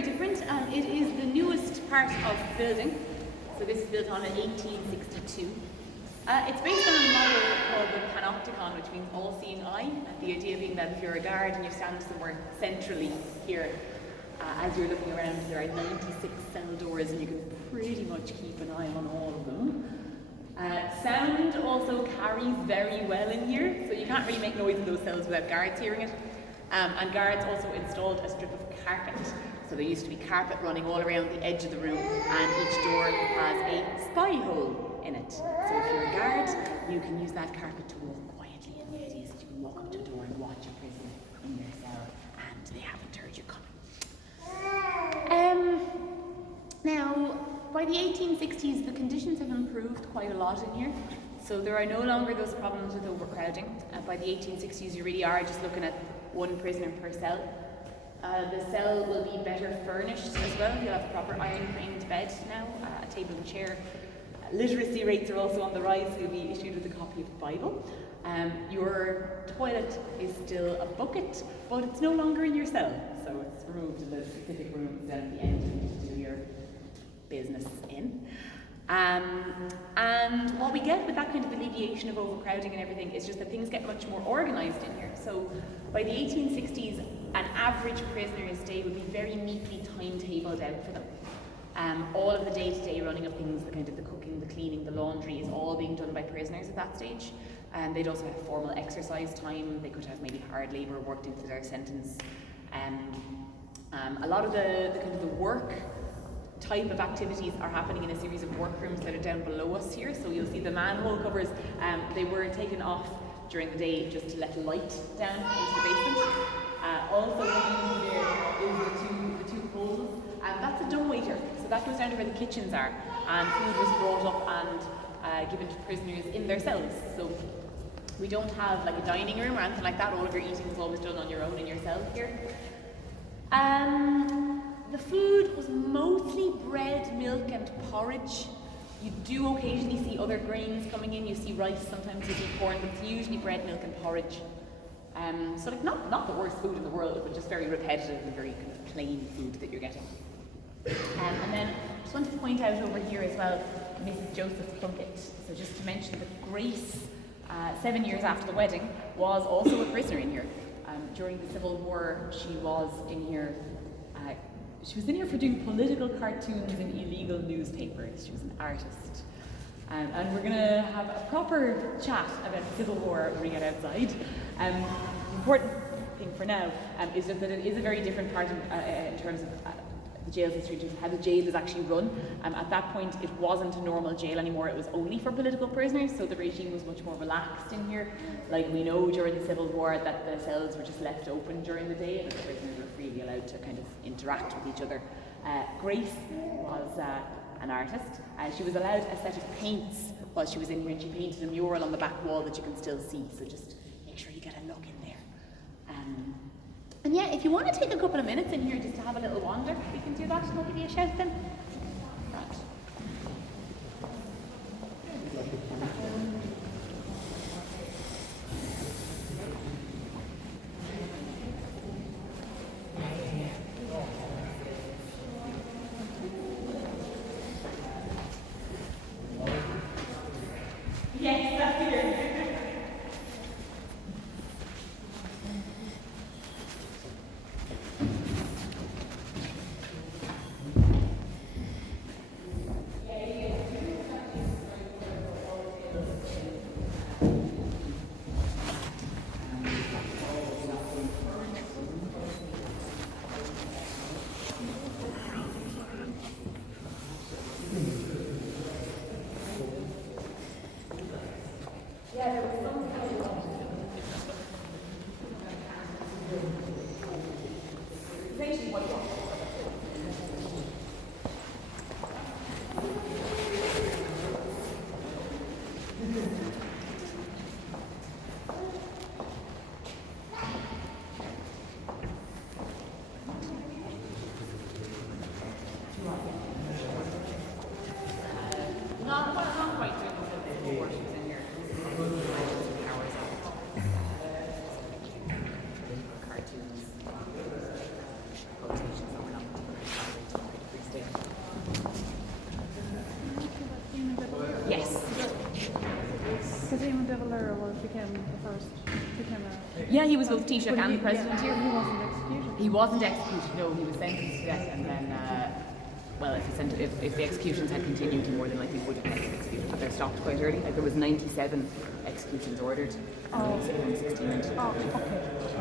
very different. It is the newest part of the building. So this is built on in 1862. It's based on a model called the panopticon, which means all-seeing eye. The idea being that if you're a guard and you stand somewhere centrally here, as you're looking around, there are 96 cell doors and you can pretty much keep an eye on all of them. Sound also carries very well in here, so you can't really make noise in those cells without guards hearing it. And guards also installed a strip of carpet. So there used to be carpet running all around the edge of the room, and each door has a spy hole in it. So if you're a guard, you can use that carpet to walk quietly, and the idea is that you can walk up to a door and watch a prisoner in their cell, and they haven't heard you coming. Now, by the 1860s, the conditions have improved quite a lot in here. So there are no longer those problems with overcrowding. By the 1860s, you really are just looking at one prisoner per cell. The cell will be better furnished as well. You'll have a proper iron-framed bed now, a table and chair. Literacy rates are also on the rise, so you'll be issued with a copy of the Bible. Your toilet is still a bucket, but it's no longer in your cell. So it's removed in the specific rooms down at the end to do your business in. And what we get with that kind of alleviation of overcrowding and everything is just that things get much more organised in here. So by the 1860s, an average prisoner's day would be very neatly timetabled out for them. All of the day-to-day running of things, the kind of the cooking, the cleaning, the laundry, is all being done by prisoners at that stage. They'd also have formal exercise time. They could have maybe hard labour worked into their sentence. A lot of the kind of the work type of activities are happening in a series of workrooms that are down below us here. So you'll see the manhole covers, they were taken off during the day just to let light down into the basement. Also what you see there is the two poles. That's a dumbwaiter, so that goes down to where the kitchens are, and food was brought up and given to prisoners in their cells. So we don't have like a dining room or anything like that. All of your eating is always done on your own in your cell here. The food was mostly bread, milk and porridge. You do occasionally see other grains coming in. You see rice, sometimes you see corn, but it's usually bread, milk and porridge. So like not the worst food in the world, but just very repetitive and very kind of plain food that you're getting. And then I just wanted to point out over here as well, Mrs. Joseph Plunkett. So just to mention that Grace, 7 years after the wedding, was also a prisoner in here. During the Civil War, she was in here. She was in here for doing political cartoons in illegal newspapers. She was an artist. And we're going to have a proper chat about the Civil War when we get outside. The important thing for now is just that it is a very different part in terms of the jail's history, in terms of how the jail is actually run. At that point, it wasn't a normal jail anymore. It was only for political prisoners, so the regime was much more relaxed in here. Like we know during the Civil War that the cells were just left open during the day and the prisoners were freely allowed to kind of interact with each other. Grace was an artist. She was allowed a set of paints while she was in here, and she painted a mural on the back wall that you can still see, so just make sure you get a look in there. And yeah, if you want to take a couple of minutes in here just to have a little wander, we can do that, and I'll give you a shout then. Right. Yes, that's here. Not quite doing the full portions in here. Hours out. Cartoons. Quotations that we're not. Yeah, he was both Taoiseach and president here. He wasn't executed. He wasn't executed, no, he was sentenced to death, and then, well, if the executions had continued, he more than likely would have been executed, but they're stopped quite early. Like, there was 97 executions ordered, and he was 16 minutes. Oh, okay.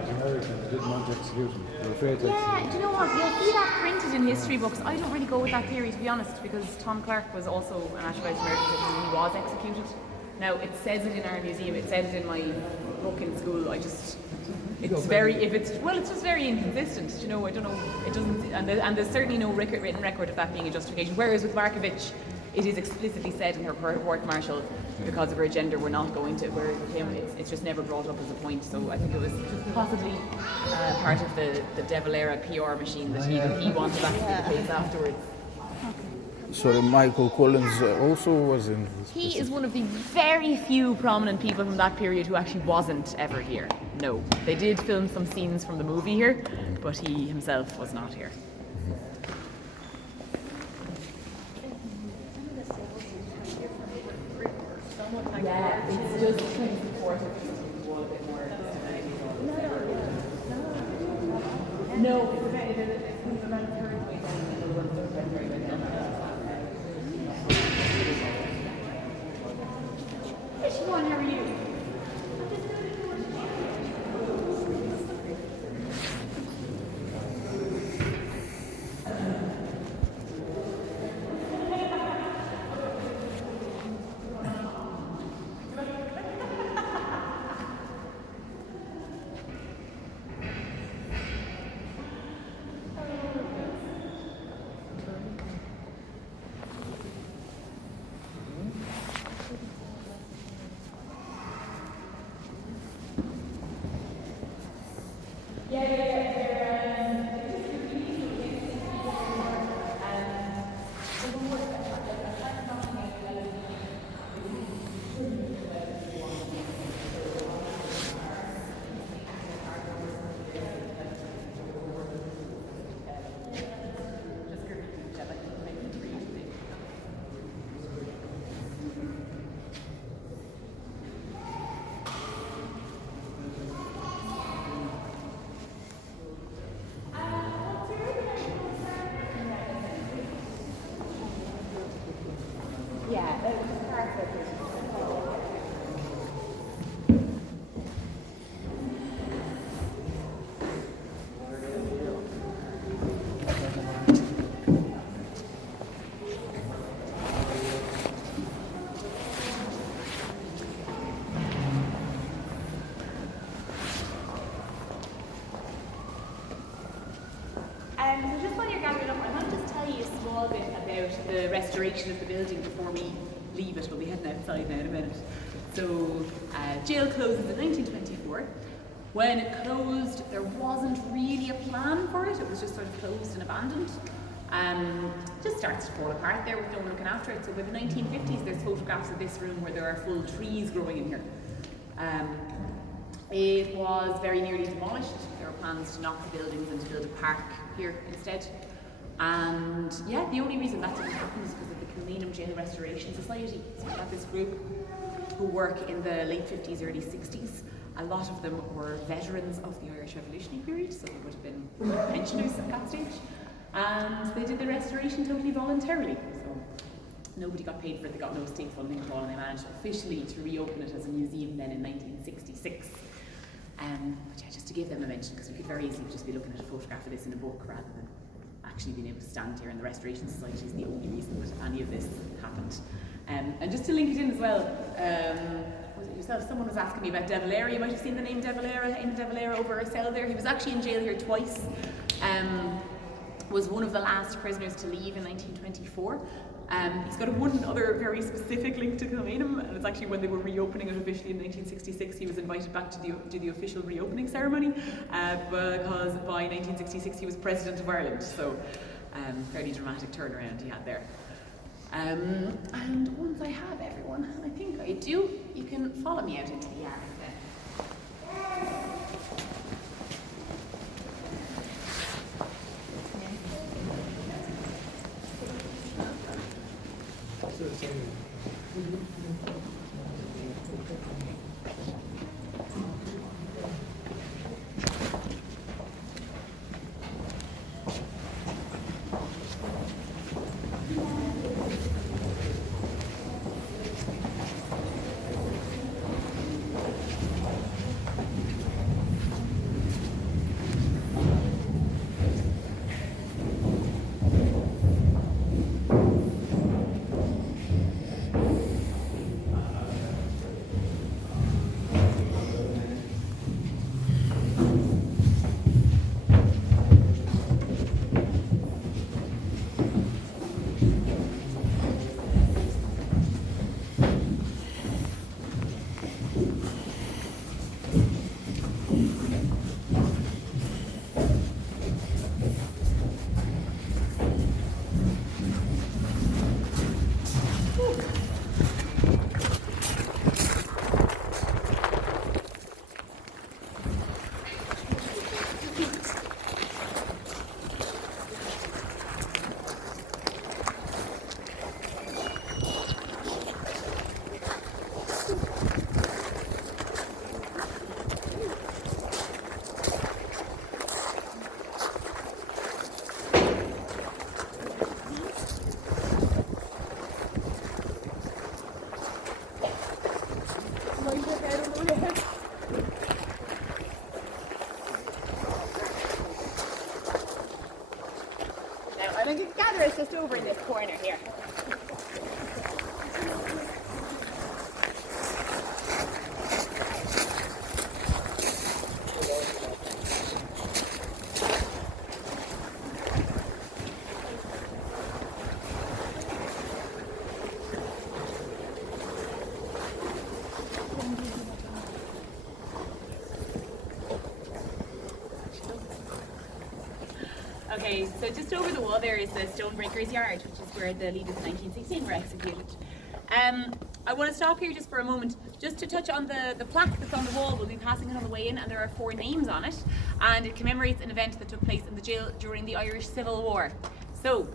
Americans didn't want to execute him. They were afraid to Yeah, execute do you know what? You'll see that printed in history books. I don't really go with that theory, to be honest, because Tom Clark was also an Ashwells American citizen and he was executed. Now, it says it in our museum, it says it in my book in school. It's just very inconsistent, you know. I don't know, it doesn't, and there's certainly no written record of that being a justification. Whereas with Markovich, it is explicitly said in her court-martial, because of her gender, we're not going to. Whereas with him, it's just never brought up as a point. So I think it was possibly part of the De Valera PR machine that he wanted that to be the case afterwards. So Michael Collins also was in. He is one of the very few prominent people from that period who actually wasn't ever here. No, they did film some scenes from the movie here, but he himself was not here. Yeah, it's just trying to support the wall a bit more. No, it's about a third way down, and the ones that are very way down. Siobhan, how are you? So just while you're gathering up, I want to just tell you a small bit about the restoration of the building before we leave it. We'll be heading outside now in a minute. So, jail closes in 1924. When it closed, there wasn't really a plan for it. It was just sort of closed and abandoned. Just starts to fall apart there with no one looking after it. So by the 1950s, there's photographs of this room where there are full trees growing in here. It was very nearly demolished. There were plans to knock the buildings and to build a park here instead. And yeah, the only reason that didn't happen was because of the Kilmainhal Gaol Restoration Society. So we had this group who work in the late 50s, early 60s. A lot of them were veterans of the Irish Revolutionary period, so they would have been pensioners at that stage. And they did the restoration totally voluntarily. So nobody got paid for it, they got no state funding at all, and they managed officially to reopen it as a museum then in 1966. But yeah, just to give them a mention, because we could very easily just be looking at a photograph of this in a book rather than actually being able to stand here, and the Restoration Society is the only reason that any of this happened. And just to link it in as well, was it yourself? Someone was asking me about De Valera. You might have seen the name De Valera in De Valera over a cell there. He was actually in jail here twice. Was one of the last prisoners to leave in 1924. He's got one other very specific link to Kilmainham, and it's actually when they were reopening it officially in 1966. He was invited back to do the official reopening ceremony because by 1966 he was President of Ireland. So fairly dramatic turnaround he had there. And once I have everyone, and I think I do, you can follow me out into the yard then. over in this corner here. Okay, so just over the wall there is the Stonebreaker's Yard, which is where the leaders of 1916 were executed. I want to stop here just for a moment, just to touch on the plaque that's on the wall. We'll be passing it on the way in, and there are 4 names on it, and it commemorates an event that took place in the jail during the Irish Civil War. So,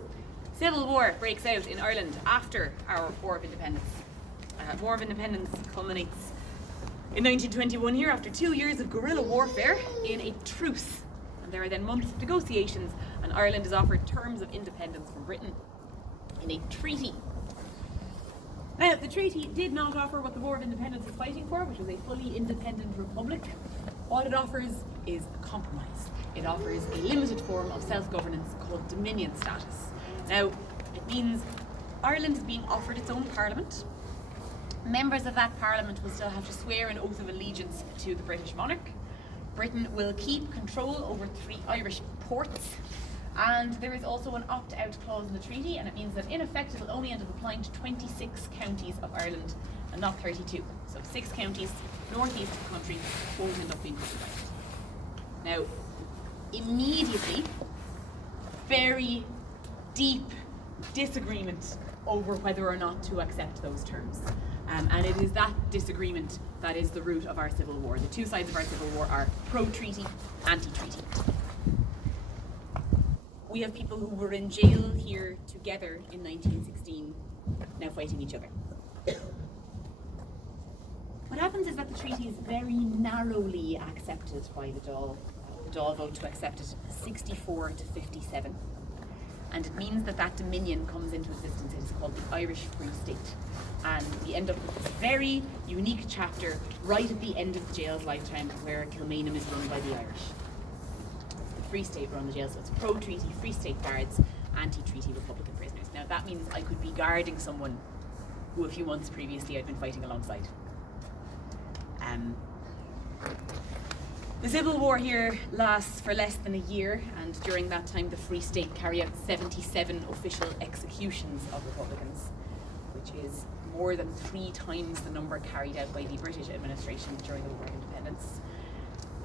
Civil War breaks out in Ireland after our War of Independence. War of Independence culminates in 1921 here after 2 years of guerrilla warfare in a truce. There are then months of negotiations, and Ireland is offered terms of independence from Britain in a treaty. Now, the treaty did not offer what the War of Independence was fighting for, which was a fully independent republic. What it offers is a compromise. It offers a limited form of self-governance called dominion status. Now, it means Ireland is being offered its own parliament. Members of that parliament will still have to swear an oath of allegiance to the British monarch. Britain will keep control over 3 Irish ports, and there is also an opt-out clause in the treaty, and it means that in effect it will only end up applying to 26 counties of Ireland and not 32. So 6 counties northeast of the country won't end up being covered by it. Now, immediately, very deep disagreement over whether or not to accept those terms. And it is that disagreement that is the root of our Civil War. The 2 sides of our Civil War are pro-treaty, anti-treaty. We have people who were in jail here together in 1916 now fighting each other. What happens is that the treaty is very narrowly accepted by the Dáil. The Dáil vote to accept it 64 to 57. And it means that that dominion comes into existence. It is called the Irish Free State. And we end up with this very unique chapter right at the end of the jail's lifetime where Kilmainham is run by the Irish. It's the Free State run the jail, so it's pro-treaty Free State guards, anti-treaty Republican prisoners. Now that means I could be guarding someone who a few months previously I'd been fighting alongside. The Civil War here lasts for less than a year, and during that time the Free State carry out 77 official executions of Republicans, which is more than 3 times the number carried out by the British administration during the War of Independence.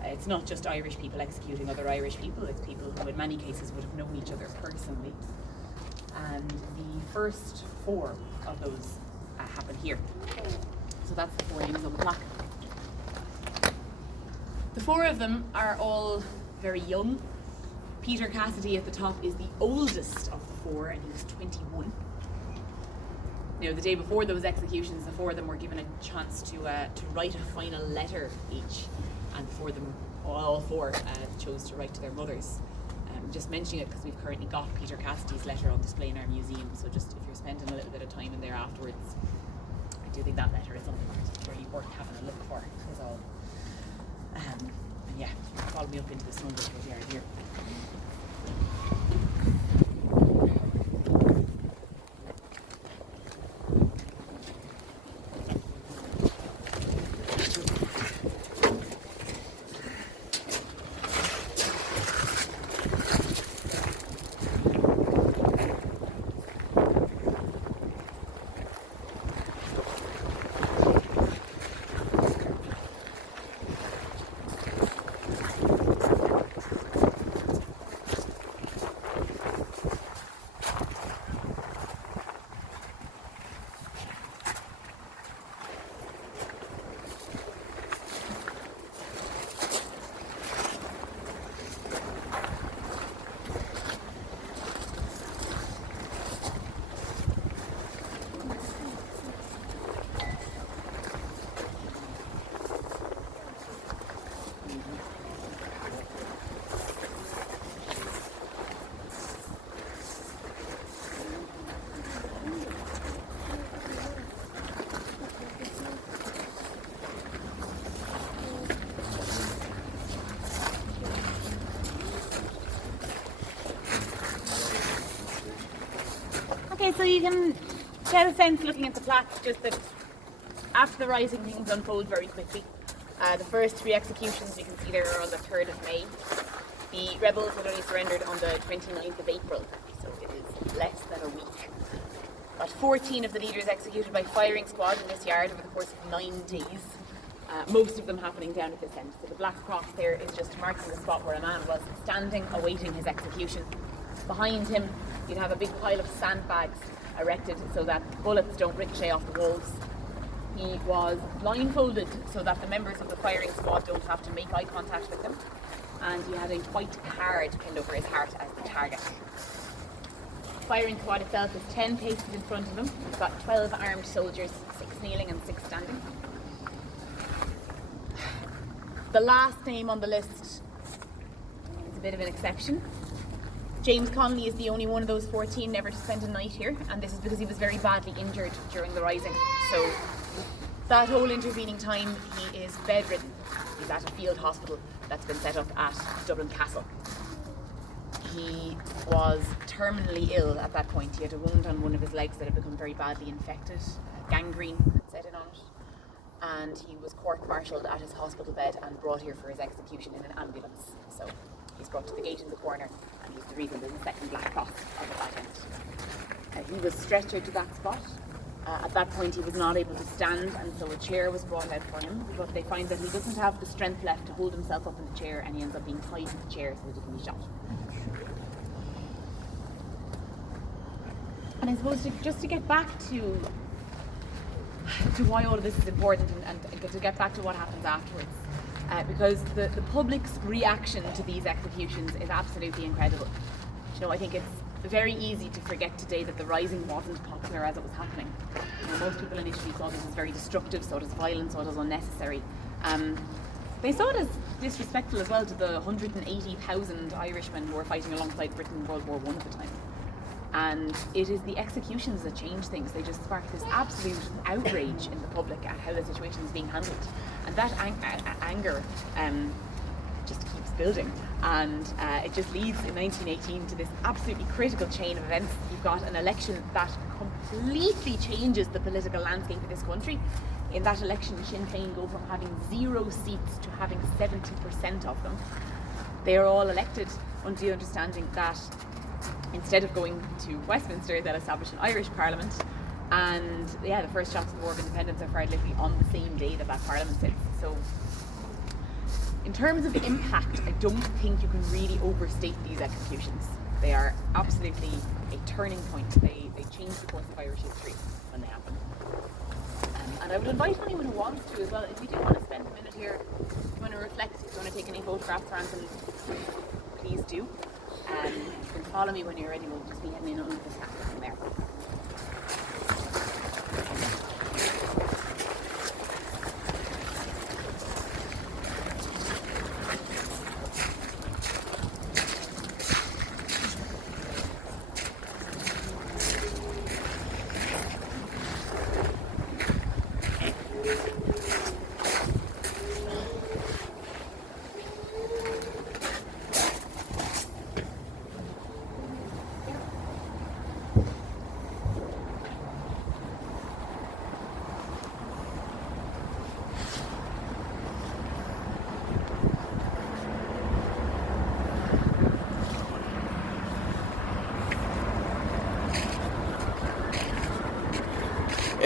It's not just Irish people executing other Irish people, it's people who in many cases would have known each other personally. And the first 4 of those happen here. So that's the 4 names on the plaque. The 4 of them are all very young. Peter Cassidy at the top is the oldest of the 4, and he was 21. Now, the day before those executions, the 4 of them were given a chance to write a final letter each, and all four chose to write to their mothers. Just mentioning it because we've currently got Peter Cassidy's letter on display in our museum, so just if you're spending a little bit of time in there afterwards, I do think that letter is something particularly worth having a look for, is all. And yeah, follow me up into the Stonebreaker's Yard here. so you can get a sense looking at the plaque just that after the rising things unfold very quickly. The first 3 executions we can see there are on the 3rd of May. The rebels had only surrendered on the 29th of April, so it is less than a week. But 14 of the leaders executed by firing squad in this yard over the course of 9 days, most of them happening down at this end. So the black cross there is just marking the spot where a man was standing awaiting his execution. Behind him you'd have a big pile of sandbags erected so that bullets don't ricochet off the walls. He was blindfolded so that the members of the firing squad don't have to make eye contact with him, and he had a white card pinned over his heart as the target. The firing squad itself is 10 paces in front of him. We've got 12 armed soldiers, 6 kneeling and 6 standing. The last name on the list is a bit of an exception. James Connolly is the only one of those 14 never to spend a night here, and this is because he was very badly injured during the rising. So that whole intervening time he is bedridden. He's at a field hospital that's been set up at Dublin Castle. He was terminally ill at that point. He had a wound on one of his legs that had become very badly infected. Gangrene had set in on it. And he was court-martialed at his hospital bed and brought here for his execution in an ambulance. So he's brought to the gate in the corner, and he's the reason there's a second black cross on the back end. He was stretchered to that spot. At that point he was not able to stand, and so a chair was brought out for him, but they find that he doesn't have the strength left to hold himself up in the chair, and he ends up being tied to the chair so that he can be shot. And I suppose just to get back to why all of this is important, and to get back to what happens afterwards, because the public's reaction to these executions is absolutely incredible. You know, I think it's very easy to forget today that the rising wasn't popular as it was happening. You know, most people initially saw this as very destructive, saw it as violent, saw it as unnecessary. They saw it as disrespectful as well to the 180,000 Irishmen who were fighting alongside Britain in World War I at the time. And it is the executions that change things. They just spark this absolute outrage in the public at how the situation is being handled. And that anger just keeps building. And it just leads in 1918 to this absolutely critical chain of events. You've got an election that completely changes the political landscape of this country. In that election, Sinn Féin go from having 0 seats to having 70% of them. They are all elected under the understanding that instead of going to Westminster, they'll establish an Irish Parliament. And yeah, the first shots of the War of Independence are fired literally on the same day that Parliament sits. So in terms of impact, I don't think you can really overstate these executions. They are absolutely a turning point. They change the course of Irish history when they happen. And I would invite anyone who wants to as well, if you do want to spend a minute here, if you want to reflect, if you want to take any photographs or anything, please do. You can follow me when you're ready. We'll just be heading in under the stack from there.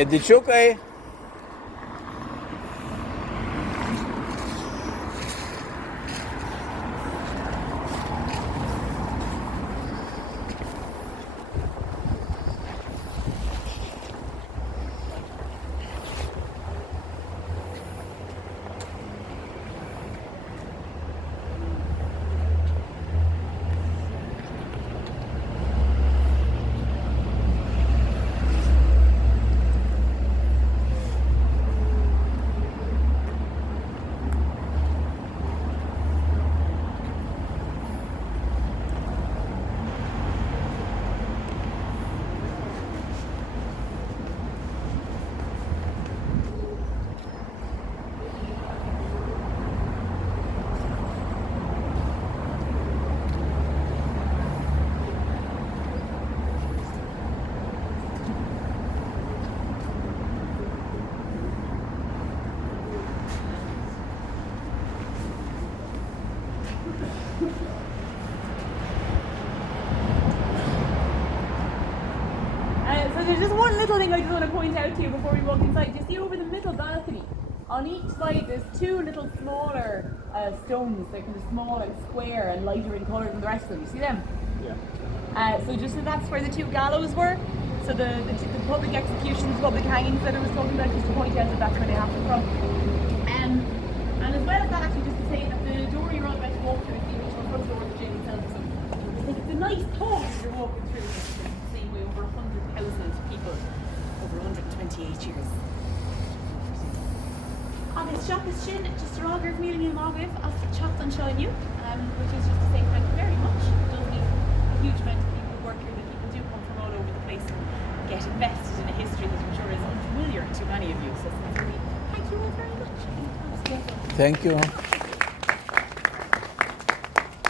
Ištrauka. little thing I just want to point out to you before we walk inside. You see over the middle balcony, on each side there's two little smaller stones. They're kind of small and square and lighter in colour than the rest of them. You see them? Yeah. So just so that's where the two gallows were. So the public executions, public hangings that I was talking about, just to point out that that's where they happened from. And as well as that, actually, just to say that the door you're all about to walk through is the original front door of the jail itself. So I think it's a nice thought as you're walking through this, seeing way over 100,000 people over 128 years. Agus Shoppas sin, just a rágur míle mágah as chat an seoinniu, which is just to say thank you very much. It does mean a huge amount of people who work here, that people do come from all over the place and get invested in a history that I'm sure is unfamiliar to many of you. So sincerely, thank you all very much. Thank you.